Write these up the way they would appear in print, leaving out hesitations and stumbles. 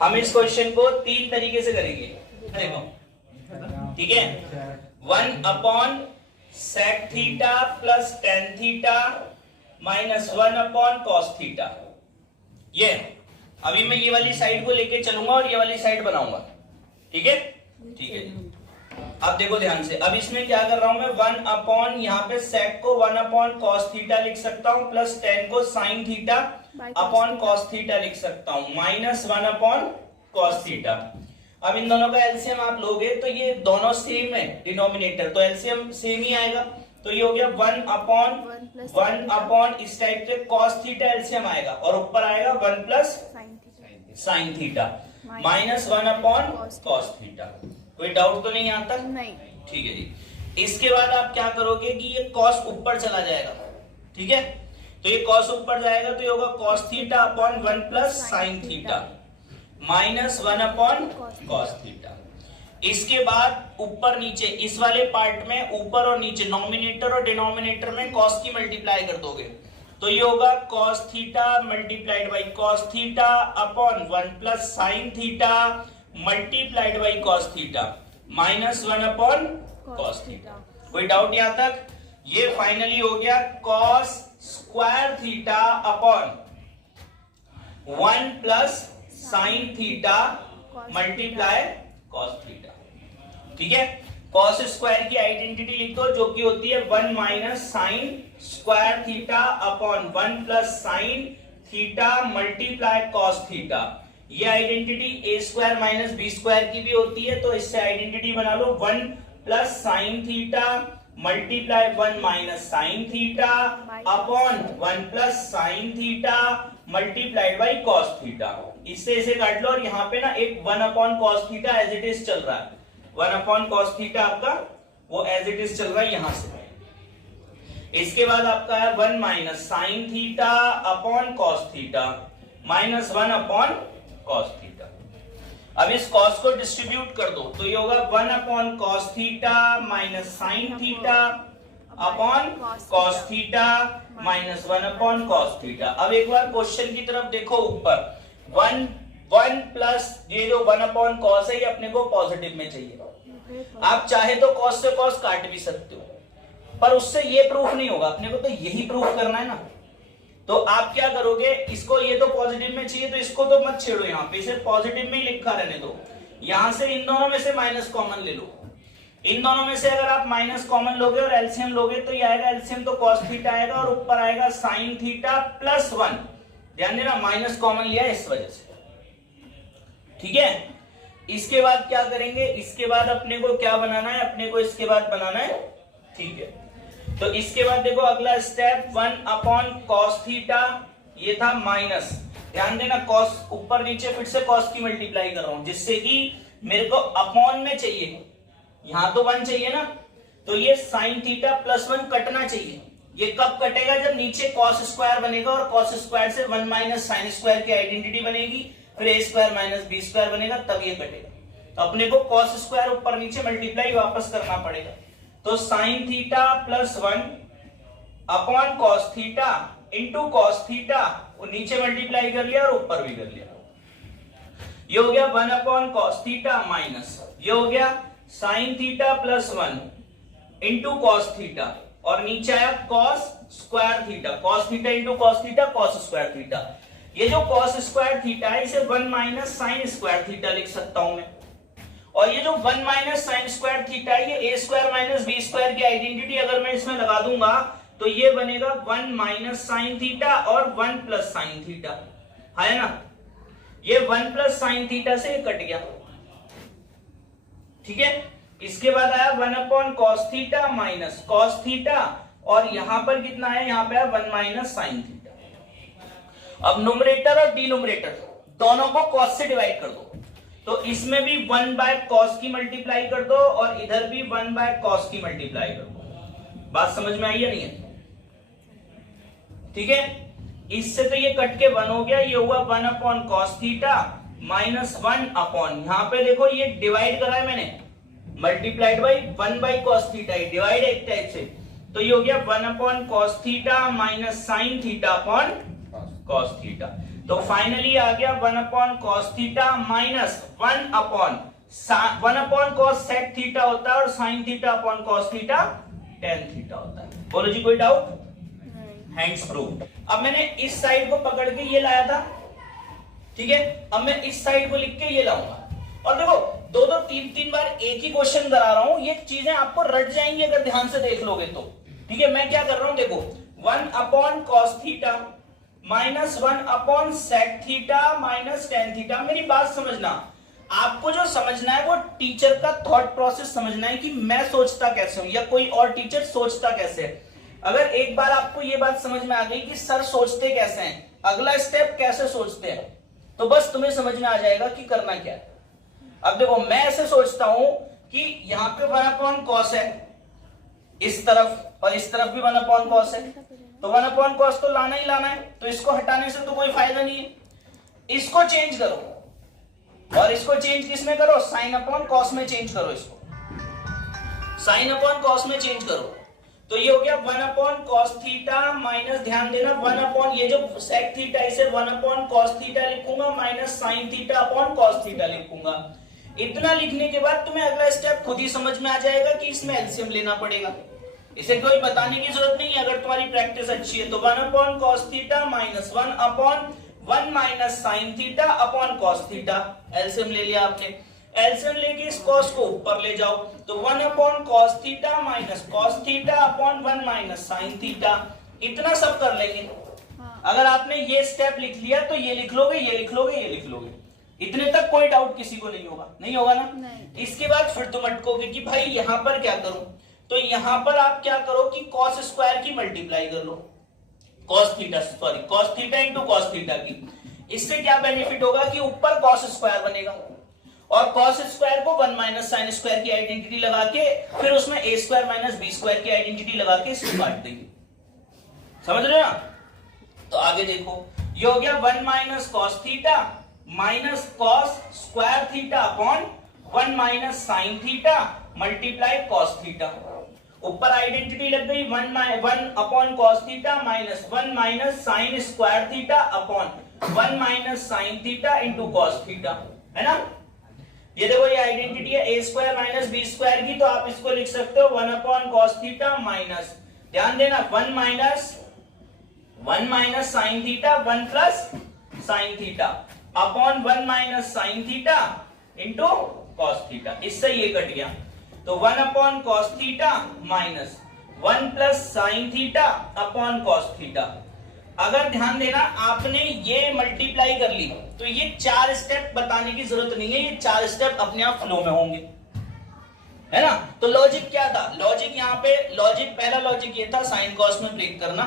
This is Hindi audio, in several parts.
हम इस क्वेश्चन को 3 तरीके से करेंगे। देखो, ठीक है, 1 upon sec theta plus tan theta minus 1 upon cos theta. ये अभी मैं ये वाली साइड को लेके चलूंगा और ये वाली साइड बनाऊंगा। ठीक है, ठीक है। अब देखो ध्यान से, अब इसमें क्या कर रहा हूं मैं, 1 अपॉन यहाँ पे सेक को 1 अपॉन कॉस थीटा लिख सकता हूँ, प्लस टेन को sign theta upon cos theta लिख सकता हूँ, माइनस 1 अपॉन कॉस थीटा। अब इन दोनों का एलसीएम आप लोगे तो ये दोनों सेम है डिनोमिनेटर, तो एलसीएम सेम ही आएगा। तो ये हो गया 1 अपॉन इस टाइप से कॉस थीटा एलसीएम आएगा और ऊपर आएगा 1 plus sine theta minus 1 upon cos theta. कोई डाउट तो नहीं यहाँ तक? नहीं। ठीक है जी। इसके बाद आप क्या करोगे कि ये कॉस ऊपर चला जाएगा। ठीक है, तो ये कॉस ऊपर जाएगा तो ये होगा cos theta upon 1 plus sine theta minus 1 upon cos theta. इसके बाद ऊपर नीचे इस वाले पार्ट में ऊपर और नीचे नॉमिनेटर और डिनोमिनेटर में कॉस की मल्टीप्लाई कर दोगे तो ये होगा cos theta multiplied by cos theta upon 1 plus sine theta multiplied by cos theta minus 1 upon cos theta. कोई डाउट यहां तक? ये फाइनली हो गया cos square theta upon 1 plus sine theta multiply cos theta. ठीक है, कॉस स्क्वायर की आइडेंटिटी लिख दो जो कि होती है 1 minus sine square theta upon 1 plus sine theta multiply cos theta. ये आइडेंटिटी ए स्क्वायर माइनस बी स्क्वायर की भी होती है, तो इससे आइडेंटिटी बना लो 1 plus sine theta multiply 1 minus sine theta upon 1 plus sine theta multiplied by cos theta. इससे इसे काट लो और यहाँ पे ना एक 1 upon cos theta as it is चल रहा है, 1 अपॉन कॉस थीटा आपका वो एज इट इज चल रहा है यहां से। इसके बाद आपका है 1 minus sine theta upon cos theta minus 1 upon cos theta. अब इस कॉस को डिस्ट्रीब्यूट कर दो तो ये होगा 1 upon cos theta minus sine theta upon cos theta minus 1 upon cos theta. अब एक बार क्वेश्चन की तरफ देखो, ऊपर 1 प्लस ये जो 1 अपॉन कॉस है ये अपने को पॉजिटिव में चाहिए। आप चाहे तो कॉस से कॉस काट भी सकते हो, पर उससे ये प्रूफ नहीं होगा, अपने को तो यही प्रूफ करना है ना। तो आप क्या करोगे, इसको ये तो पॉजिटिव में चाहिए तो इसको तो मत छेड़ो, यहाँ पे इसे पॉजिटिव में ही लिखा रहने दो। यहां से इन दोनों में से माइनस कॉमन ले लो। इन दोनों में से अगर आप माइनस कॉमन लोगे और एलसीएम लोगे तो ये आएगा एलसीएम तो कॉस थीटा आएगा और ऊपर आएगा साइन थीटा प्लस 1। ध्यान देना माइनस कॉमन लिया इस वजह से। ठीक है, इसके बाद क्या करेंगे, इसके बाद अपने को क्या बनाना है, अपने को इसके बाद बनाना है। ठीक है, तो इसके बाद देखो अगला स्टेप 1 अपॉन कॉस थीटा, ये था माइनस। ध्यान देना कॉस ऊपर नीचे फिर से कॉस की मल्टीप्लाई कर रहा हूं जिससे कि मेरे को अपॉन में चाहिए, यहां तो 1 चाहिए ना, तो ये साइन थीटा प्लस 1 कटना चाहिए। ये कब कटेगा, जब नीचे कॉस स्क्वायर बनेगा और कॉस स्क्वायर से 1 माइनस साइन स्क्वायर की आइडेंटिटी बनेगी, फिर ए स्क्वायर माइनस बी स्क्वायर बनेगा, तब ये कटेगा। तो अपने को कॉस स्क्वायर ऊपर नीचे मल्टीप्लाई वापस करना पड़ेगा। तो sine theta plus 1 upon cos theta into cos theta, वो नीचे मल्टीप्लाई कर लिया और ऊपर भी कर लिया। ये हो गया 1 अपॉन कॉस थीटा माइनस, ये हो गया sine theta plus 1 into cos theta और नीचे आया cos square theta, cos theta into cos theta cos square theta. ये जो कॉस स्क्वायर थीटा है इसे 1 माइनस साइन स्क्वायर थीटा लिख सकता हूं मैं, और ये जो 1 माइनस साइन स्क्वायर थीटा है ये ए स्क्वायर माइनस बी स्क्वायर की आइडेंटिटी अगर मैं इसमें लगा दूंगा तो ये बनेगा 1 माइनस साइन थीटा और 1 प्लस साइन थीटा, है ना। ये 1 प्लस साइन थीटा से कट गया। ठीक है, इसके बाद आया 1 upon cos theta minus cos theta और यहां पर कितना है, यहां पे 1 माइनस साइन थीटा। अब न्यूमरेटर और डिनोमिनेटर दोनों को कॉस से डिवाइड कर दो, तो इसमें भी 1 बाय कॉस की मल्टीप्लाई कर दो और इधर भी 1 बाय कॉस की मल्टीप्लाई कर दो। बात समझ में आई या नहीं है? ठीक है, इससे तो ये कट के 1 हो गया, ये हुआ 1 upon cos theta minus 1 upon, यहां पे देखो ये डिवाइड करा है मैंने, multiplied by 1 by cos theta, divide एक टाइप से, तो ये हो गया 1 upon cos theta minus sine theta upon cos theta. तो फाइनली आ गया 1 upon cos theta minus 1 upon cos sec theta होता है और sine theta upon cos theta tan theta होता है। बोलो जी कोई डाउट? Hands prove. अब मैंने इस साइड को पकड़ के ये लाया था, ठीक है, अब मैं इस साइड को लिख के ये लाऊंगा। और देखो दो दो तीन तीन बार एक ही क्वेश्चन करा रहा हूं, ये चीजें आपको रट जाएंगी अगर ध्यान से देख लोगे तो। ठीक है, मैं क्या कर रहा हूं, देखो 1 upon cos theta minus 1 upon sec theta minus tan theta. मेरी बात समझना, आपको जो समझना है वो टीचर का थॉट प्रोसेस समझना है कि मैं सोचता कैसे हूं या कोई और टीचर सोचता कैसे है। अगर एक बार आपको ये बात समझ में आ गई कि सर सोचते कैसे हैं, अगला स्टेप कैसे सोचते हैं, तो बस तुम्हें समझ में आ जाएगा कि करना क्या है। अब देखो मैं ऐसे सोचता हूं कि यहां पे 1 अपॉन कॉस है इस तरफ और इस तरफ भी 1 अपॉन कॉस है, तो 1 अपॉन कॉस तो लाना ही लाना है, तो इसको हटाने से तो कोई फायदा नहीं है। इसको चेंज करो और इसको चेंज किसमें करो, साइन अपॉन कॉस में चेंज करो, इसको साइन अपॉन कॉस में चेंज करो। तो ये हो गया 1 अपॉन कॉस थीटा माइनस, ध्यान देना 1 अपॉन ये जो सेक थीटा इसे 1 अपॉन कॉस थीटा लिखूंगा minus sine theta upon cos theta लिखूंगा। इतना लिखने के बाद तुम्हें अगला स्टेप खुद ही समझ में आ जाएगा कि इसमें एलसीएम लेना पड़ेगा। इसे कोई बताने की जरूरत नहीं है अगर तुम्हारी प्रैक्टिस अच्छी है। तो 1 upon cos theta minus 1 upon 1 minus sine theta upon cos theta, LCM ले लिया आपने। एलसीएम लेके इस कॉस को ऊपर ले जाओ, तो 1 upon cos theta minus cos theta upon 1 minus sine theta. इतना सब कर लेंगे। अगर आपने ये स्टेप लिख लिया तो ये लिख लोगे, ये लिख लोगे, ये लिख लोगे। इतने तक कोई डाउट किसी को नहीं होगा, नहीं होगा ना? नहीं। इसके बाद फिर तुम अटकोगे कि भाई यहां पर क्या करूं, तो यहां पर आप क्या करो कि कॉस स्क्वायर की मल्टीप्लाई कर लो, cos theta into cos theta की। इससे क्या बेनिफिट होगा कि ऊपर कॉस स्क्वायर बनेगा और कॉस स्क्वायर को 1 माइनस साइन स्क्वायर की आइडेंटिटी लगा के फिर उसमें a square minus B square की आइडेंटिटी लगा के इसको काट देंगे। समझ रहे हो ना? तो आगे देखो, ये हो गया 1 minus cos theta minus cos square theta upon 1 minus sine theta multiply cos theta. ऊपर आइडेंटिटी लग गई 1 upon cos theta minus 1 minus sine square theta upon 1 minus sine theta into cos theta, है ना? ये देखो ये आइडेंटिटी है a square minus B square की, तो आप इसको लिख सकते हो 1 अपॉन कॉस थीटा माइनस, ध्यान देना 1 minus sine theta 1 plus sine theta upon 1 minus sine theta into cos theta. इससे ये कट गया, तो 1 upon cos theta minus 1 plus sine theta upon cos theta. अगर ध्यान देना आपने ये मल्टीप्लाई कर ली तो ये 4 स्टेप बताने की जरूरत नहीं है, ये 4 स्टेप अपने आप फ्लो में होंगे, है ना? तो लॉजिक क्या था, लॉजिक यहाँ पे पहला लॉजिक ये था साइन कॉस में ब्रेक करना,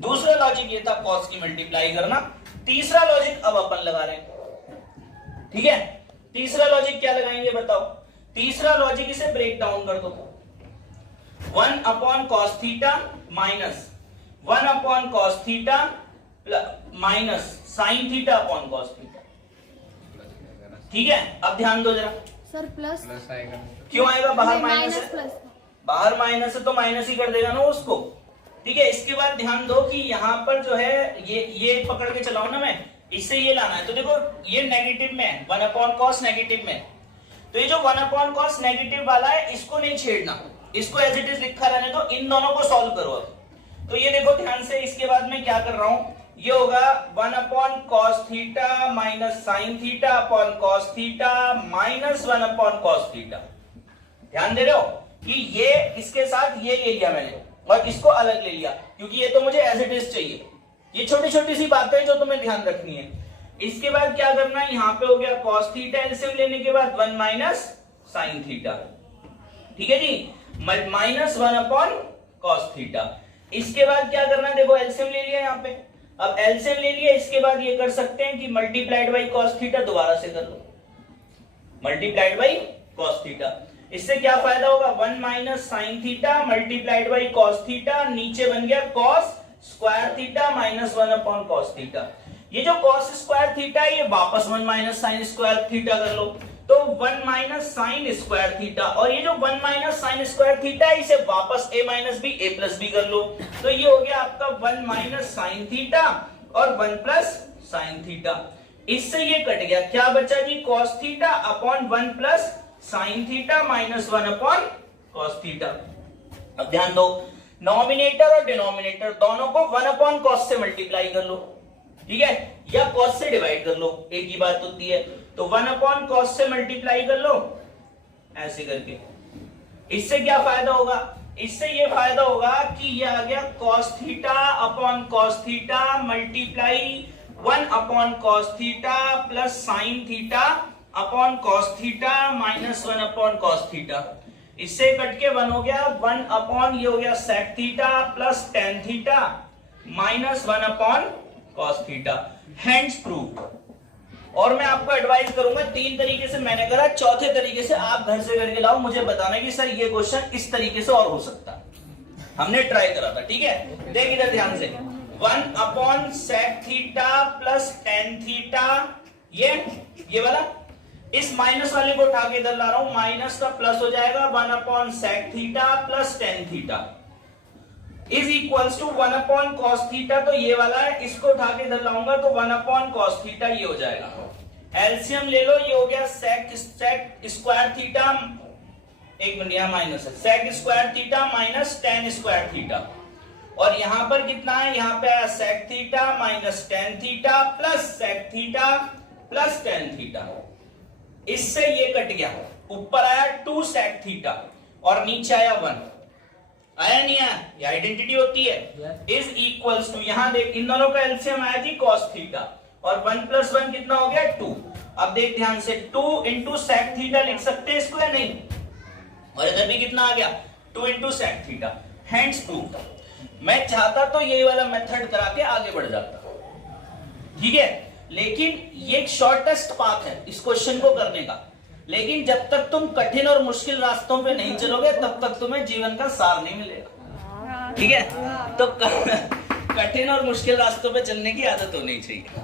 दूसरा लॉजिक ये था कॉस की मल्टीप्लाई करना, तीसरा लॉजिक अब अपन लगा रहे हैं। ठीक है, तीसरा लॉजिक क्या लगाएंगे बताओ? तीसरा लॉजिक इसे ब्रेक डाउन कर दो, 1 upon cos theta minus 1 upon cos theta minus sine theta upon cos theta. ठीक है, अब ध्यान दो जरा सर, प्लस आएगा, क्यों आएगा? बाहर माइनस है, बाहर माइनस है तो माइनस ही कर देगा ना उसको। ठीक है, इसके बाद ध्यान दो कि यहाँ पर जो है ये पकड़ के चलाओ ना, मैं इससे ये लाना है, तो देखो ये नेगेटिव में है, 1 अपॉन कॉस नेगेटिव में, तो ये जो 1 अपॉन कॉस नेगेटिव वाला है इसको नहीं छेड़ना, इसको एज इट इज लिखा रहने दो, इन दोनों को सॉल्व करो अब। तो ये देखो ध्यान से, इसके बाद मैं क्या कर रहा हूं, ये होगा 1 upon cos theta minus sine theta upon cos theta minus 1 upon cos theta. ध्यान दे रहे हो कि ये इसके साथ ये ले लिया मैंने और इसको अलग ले लिया, क्योंकि ये तो मुझे एज इट इज चाहिए। ये छोटी छोटी सी बातें जो तुम्हें ध्यान रखनी है। इसके बाद क्या करना है, यहाँ पे हो गया कॉस थीटा, एलसीएम लेने के बाद 1 माइनस साइन थीटा। ठीक है जी, माइनस 1 अपॉन कॉस थीटा। इसके बाद क्या करना है, देखो एलसीएम ले लिया यहाँ पे, अब एलसीएम ले लिया, इसके बाद ये कर सकते हैं कि मल्टीप्लाइड बाई कॉस थीटा दोबारा से कर लो, मल्टीप्लाइड बाई कॉस थीटा। इससे क्या फायदा होगा, 1 minus sine theta multiplied by cos theta, नीचे बन गया cos square theta minus 1 upon cos theta. ये जो कॉस स्क्वायर थीटा है ये वापस 1 माइनस साइन स्क्वायर थीटा कर लो, तो 1 माइनस साइन स्क्वायर थीटा, और ये जो 1 माइनस साइन स्क्वायर थीटा है इसे वापस a minus B a plus B कर लो, तो ये हो गया आपका 1 माइनस साइन थीटा और 1 प्लस साइन थीटा। इससे ये कट गया, क्या बचा जी, cos theta upon 1 plus sine theta minus 1 upon cos theta. अब ध्यान दो, नॉमिनेटर और डिनोमिनेटर दोनों को 1 अपॉन कॉस से मल्टीप्लाई कर लो, ठीक है, या कॉस से डिवाइड कर लो, एक ही बात होती है। तो 1 अपॉन कॉस से मल्टीप्लाई कर लो ऐसे करके। इससे क्या फायदा होगा, इससे ये फायदा होगा कि ये आ गया cos theta upon cos theta multiply 1 upon cos theta plus sine theta upon cos theta minus 1 upon cos theta. इससे कट के 1 हो गया, 1 अपॉन ये हो गया sec theta plus tan theta minus 1 upon cos theta. Hence proved. और मैं आपको एडवाइस करूंगा, 3 तरीके से मैंने करा, चौथे तरीके से आप घर से करके लाओ, मुझे बताना कि सर ये क्वेश्चन इस तरीके से और हो सकता है। हमने ट्राई करा था, ठीक है। देख इधर ध्यान से, 1 upon sec theta plus tan theta, ये वाला, इस माइनस वाले को उठा के इधर ला रहा हूं, माइनस का प्लस हो जाएगा, 1 upon sec theta plus tan theta is equals to 1 upon cos theta. तो ये वाला है, इसको उठा के इधर लाऊंगा तो 1 अपॉन कॉस थीटा ये हो जाएगा। एलसीएम ले लो, ये हो गया सेक स्क्वायर थीटा, एक मिनट यहां माइनस है, sec square theta minus tan square theta, और यहां पर कितना है, यहां पे आया sec theta minus tan theta plus sec theta plus tan theta. इससे ये कट गया, ऊपर आया 2 सेक थीटा और नीचे आया 1, आया नहीं आया, ये आइडेंटिटी होती है। इज इक्वल्स टू, यहां देख इन दोनों का एलसीएम आया जी कॉस थीटा, और 1 प्लस 1 कितना हो गया 2। अब देख ध्यान से, 2 इंटू सेक थीटा लिख सकते हैं इसको या नहीं, और इधर भी कितना आ गया 2 into sec theta. Hence proved. मैं चाहता तो यही वाला मेथड करा के आगे बढ़ जाता, ठीक है, लेकिन ये एक शॉर्टेस्ट पाथ है इस क्वेश्चन को करने का। लेकिन जब तक तुम कठिन और मुश्किल रास्तों पे नहीं चलोगे तब तक तुम्हें जीवन का सार नहीं मिलेगा, ठीक है। तो कठिन और मुश्किल रास्तों पे चलने की आदत होनी चाहिए।